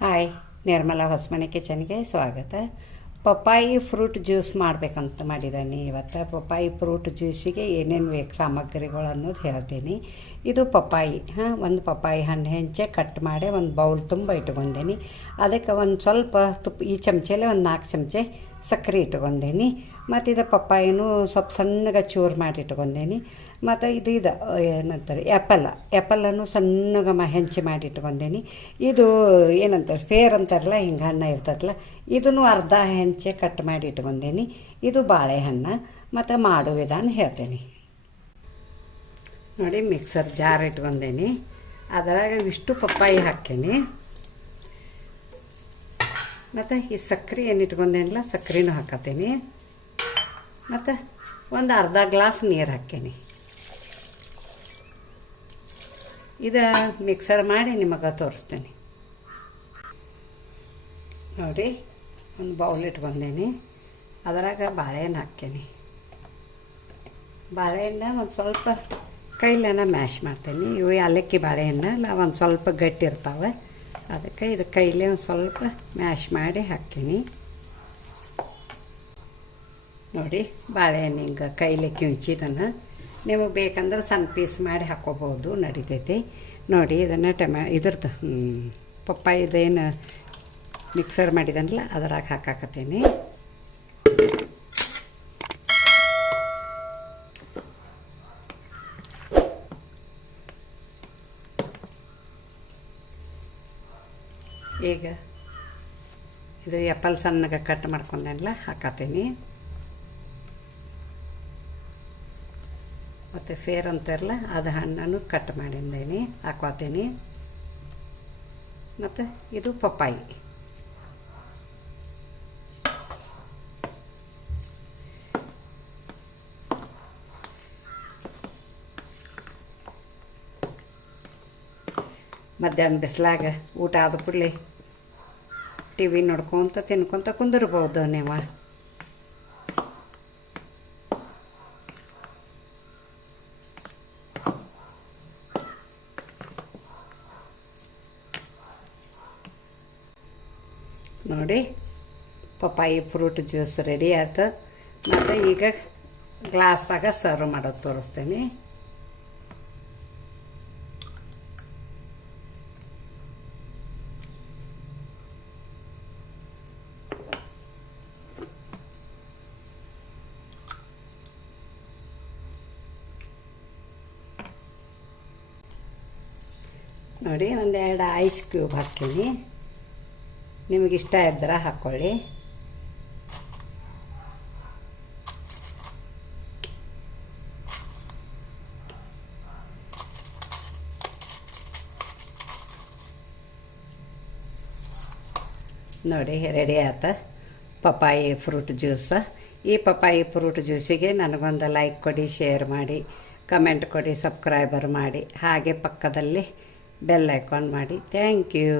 Hi, Nirmala Hosamane ಕಿಚನ್ಗೆ ಸ್ವಾಗತ. ಪಪ್ಪಾಯಿ fruit juice ಮಾಡಬೇಕಂತ ಮಾಡಿದ್ದೀನಿ ಇವತ್ತು. ಪಪ್ಪಾಯಿ ಫ್ರೂಟ್ ಜ್ಯೂಸಿಗೆ ಏನೇನು ಬೇಕು ಸಾಮಗ್ರಿಗಳು ಅನ್ನೋದು ಹೇಳ್ತೀನಿ. ಇದು ಪಪ್ಪಾಯಿ, ಒಂದು ಪಪ್ಪಾಯಿ ಹಣ್ಣು ಹೆಂಚೆ ಕಟ್ ಮಾಡಿ ಒಂದು ಬೌಲ್ ತುಂಬ ಇಟ್ಕೊಂಡೀನಿ. ಅದಕ್ಕೆ ಒಂದು ಸ್ವಲ್ಪ ತುಪ್ಪ, ಈ ಚಮಚೆಲೆ ಒಂದು 4 ಚಮಚೆ ಸಕ್ಕರೆ ಇಟ್ಕೊಂಡೀನಿ. ಮತ್ತು ಇದು ಪಪ್ಪಾಯಿನೂ ಸ್ವಲ್ಪ ಸಣ್ಣಗೆ ಚೂರು ಮಾಡಿ ಇಟ್ಕೊಂಡೀನಿ. ಮತ್ತು ಇದು ಏನಂತಾರೆ ಆ್ಯಪಲನ್ನು ಸಣ್ಣಗೆ ಹೆಂಚಿ ಮಾಡಿ ಇಟ್ಕೊಂಡೀನಿ. ಇದು ಏನಂತಾರೆ ಫೇರ್ ಅಂತಾರಲ್ಲ, ಹಿಂಗೆ ಹಣ್ಣು ಇರ್ತದಲ್ಲ, ಇದನ್ನು ಅರ್ಧ ಹೆಂಚೆ ಕಟ್ ಮಾಡಿ ಇಟ್ಕೊಂಡೀನಿ. ಇದು ಬಾಳೆಹಣ್ಣು. ಮತ್ತು ಮಾಡೋ ವಿಧಾನ ಹೇಳ್ತೀನಿ ನೋಡಿ. ಮಿಕ್ಸರ್ ಜಾರ್ ಇಟ್ಕೊಂಡೀನಿ. ಅದರಾಗ ಇಷ್ಟು ಪಪ್ಪಾಯಿ ಹಾಕೀನಿ. ಮತ್ತು ಈ ಸಕ್ಕರೆ ಏನು ಇಟ್ಕೊಂಡೇನಿಲ್ಲ, ಸಕ್ಕರೆನೂ ಹಾಕತ್ತೀನಿ. ಮತ್ತು ಒಂದು ಅರ್ಧ ಗ್ಲಾಸ್ ನೀರು ಹಾಕೀನಿ. ಇದು ಮಿಕ್ಸರ್ ಮಾಡಿ ನಿಮಗೆ ತೋರಿಸ್ತೀನಿ ನೋಡಿ. ಒಂದು ಬೌಲ್ ಇಟ್ಕೊಂಡೇನಿ. ಅದರಾಗ ಬಾಳೆಹಣ್ಣು ಹಾಕ್ತೀನಿ. ಬಾಳೆಹಣ್ಣು ಒಂದು ಸ್ವಲ್ಪ ಕೈಲೇನ ಮ್ಯಾಶ್ ಮಾಡ್ತೀನಿ. ಇವು ಏಲಕ್ಕಿ ಬಾಳೆಹಣ್ಣು ಅಲ್ಲ, ಒಂದು ಸ್ವಲ್ಪ ಗಟ್ಟಿ ಇರ್ತಾವೆ. ಅದಕ್ಕೆ ಇದು ಕೈಲೇ ಒಂದು ಸ್ವಲ್ಪ ಮ್ಯಾಶ್ ಮಾಡಿ ಹಾಕ್ತೀನಿ ನೋಡಿ. ಬಾಳೆಹಣ್ಣು ಹಿಂಗೆ ಕೈಲೇ ಕಿಂಚಿದನ್ನು ನಿಮಗೆ ಬೇಕಂದ್ರೆ ಸಣ್ಣ ಪೀಸ್ ಮಾಡಿ ಹಾಕ್ಕೋಬೋದು, ನಡಿತೈತಿ ನೋಡಿ. ಇದನ್ನು ಇದ್ರದ್ದು ಪಪ್ಪಾಯಿದೇನು ಮಿಕ್ಸರ್ ಮಾಡಿದನಲ್ಲ ಅದರಾಗ ಹಾಕಾಕತ್ತೀನಿ. ಈಗ ಇದು ಆ್ಯಪಲ್ ಸಣ್ಣಗೆ ಕಟ್ ಮಾಡ್ಕೊಂಡೆಲ್ಲ ಹಾಕತ್ತೀನಿ. ಮತ್ತು ಫೇರ್ ಅಂತಾರಲ್ಲ, ಅದು ಹಣ್ಣನ್ನು ಕಟ್ ಮಾಡಿದ್ದೀನಿ ಹಾಕ್ಕೋತೀನಿ. ಮತ್ತು ಇದು ಪಪ್ಪಾಯಿ. ಮಧ್ಯಾಹ್ನ ಬಿಸಿಲಾಗ ಊಟ ಆದ ಕೂಡಲೇ ಟಿ ವಿ ನೋಡ್ಕೊತ ತಿನ್ಕೊತ ಕುಂದಿರ್ಬೋದು ನೀವು. ನೋಡಿ, ಪಪ್ಪಾಯಿ ಫ್ರೂಟ್ ಜ್ಯೂಸ್ ರೆಡಿ ಆಯ್ತು. ಮತ್ತು ಈಗ ಗ್ಲಾಸ್ದಾಗ ಸರ್ವ್ ಮಾಡೋದು ತೋರಿಸ್ತೀನಿ ನೋಡಿ. ಒಂದೆರಡು ಐಸ್ ಕ್ಯೂಬ್ ಹಾಕ್ತೀನಿ. ನಿಮಗಿಷ್ಟ ಇದ್ರೆ ಹಾಕ್ಕೊಳ್ಳಿ. ನೋಡಿ, ರೆಡಿ ಆಯ್ತು ಪಪ್ಪಾಯಿ ಫ್ರೂಟ್ ಜ್ಯೂಸ್. ಈ ಪಪ್ಪಾಯಿ ಫ್ರೂಟ್ ಜ್ಯೂಸಿಗೆ ನನಗೊಂದು ಲೈಕ್ ಕೊಡಿ, ಶೇರ್ ಮಾಡಿ, ಕಮೆಂಟ್ ಕೊಡಿ, ಸಬ್ಸ್ಕ್ರೈಬರ್ ಮಾಡಿ, ಹಾಗೆ ಪಕ್ಕದಲ್ಲಿ ಬೆಲ್ ಐಕಾನ್ ಮಾಡಿ. Thank you.